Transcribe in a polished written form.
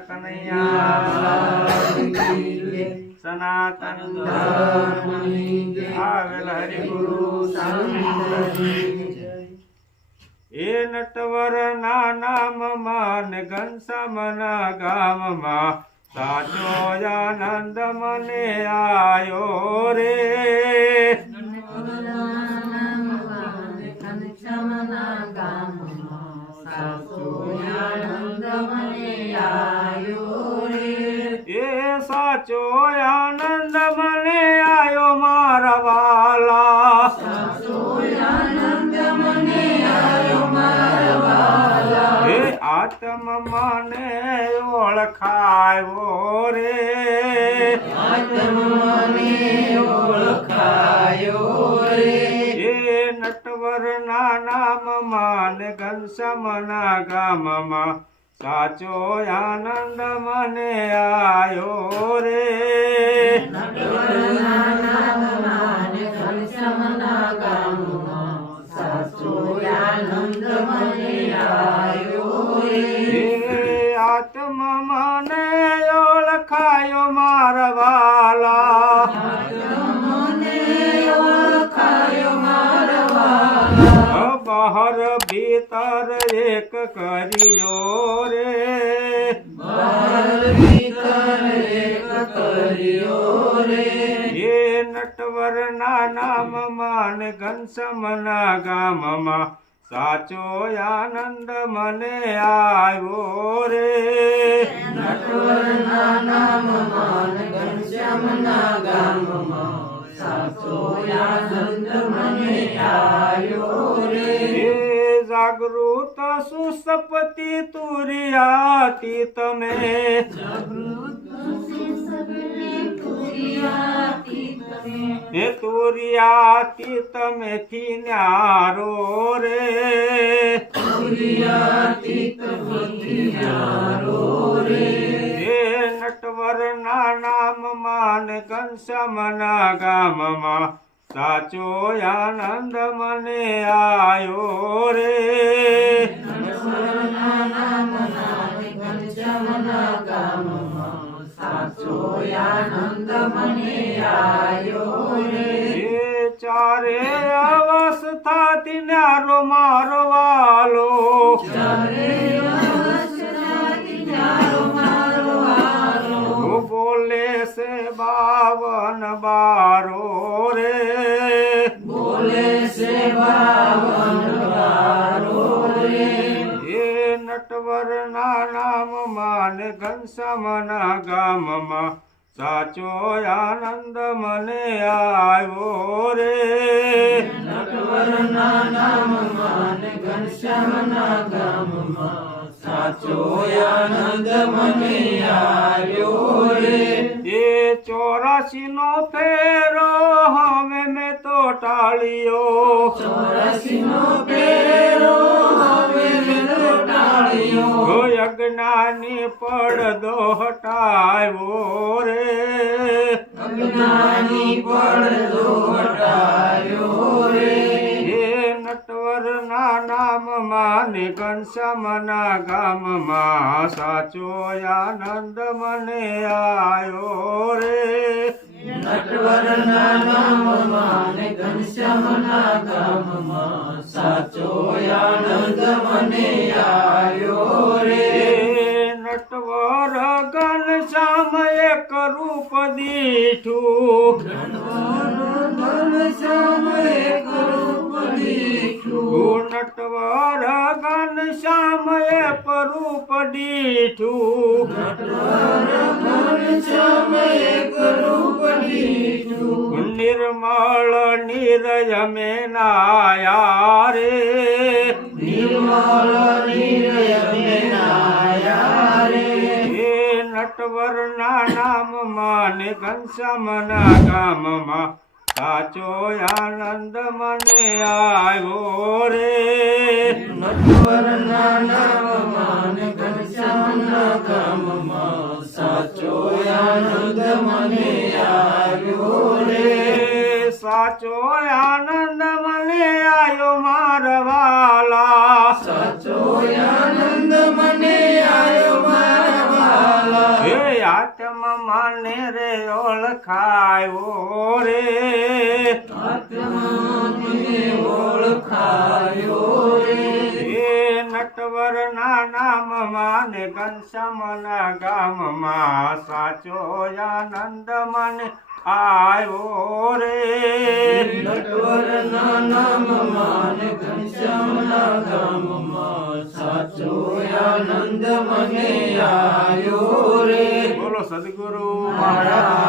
કનૈયા સનાતન આવેલ હરિગુરુ એ નટવર ના નામમાં ને ઘનશ્યામના ગામમાં સાચો આનંદ મને આયો રે એ સાચો આનંદ મને આયો મારા વાલા હે આત્મ મને ઓળખાયો રે એ નટવર ના નામમાં ને ઘનશ્યામના ગામમાં સાચો આનંદ મને આયો રે આત્મ મને ઓળખાયો મારા વાલા બહાર ભીતર એક કર્યો રે એ નટવર ના નામમાં ને ઘનશ્યામના ગામમાં સાચો આનંદ મને આવ્યો રે નટવર ના નામમાં ને ઘનશ્યામના ગામમાં સાચો આનંદ મને આવ્યો રે જાગૃત સુસપતિ તુરિયાતી તમે હે તુરિયાતી તમે થી ન્યારો રે હે નટવર ના નામમાં ને ઘનશ્યામના ગામમાં સાચો આનંદ મને આયો રે ચારે અવસ્થાથી ન્યારો મારો વાલો બોલે છે 52 બારો રે એ નટવર ના નામમાં ને ઘનશ્યામના ગામમાં સાચો આનંદ મને આવ્યો રે નટવર ના નામમાં ને ઘનશ્યામના ગામમાં સાચો આનંદ મને આવ્યો રે એ 84 નો ફેરો હવે મેં તો ટાળ્યો 84 નો ફેરો હવે મેં તો ટાળ્યો અજ્ઞાની પડદો હટાવ્યો રે અજ્ઞાની પડદો હટાવ્યો રે એ નટવર ના નામમાં ને ઘનશ્યામના ગામમાં સાચો આનંદ મને આયો રે નટવર ના નામમાં ને ઘનશ્યામના ગામમાં સાચો આનંદ મને આવ્યો રે નટવર ઘનશ્યામ એક રૂપ દીઠું ઘનશ્યામ એક રૂપ દીઠું નટવર ઘનશ્યામ એક રૂપ દીઠું ઘનશ્યામ એક રૂપ દીઠું નિર્મળ નિરય મેં નાયા રે નિર્મળ નિરય મેં નાયા રે એ નટવર ના નામમાં ને ઘનશ્યામના ગામમાં સાચો આનંદ મને આવ્યો રે નટવર ના નામમાં ને ઘનશ્યામના ગામમાં સાચો આનંદ મને આવ્યો રે સાચો આનંદ મને આયો મારા વાલા સાચો આનંદ મને આવ્યો મારા મને રે ઓળખાયો રે આત્મા મને ઓળખાયો રે એ નટવર ના નામમાં ને ઘનશ્યામના ગામમાં સાચો આનંદ મને આવ્યો રે નટવરના નામમાં ને ઘનશ્યામના ગામમાં સાચો આનંદ મને આવ્યો રે બોલો સદગુરુ મહારાજ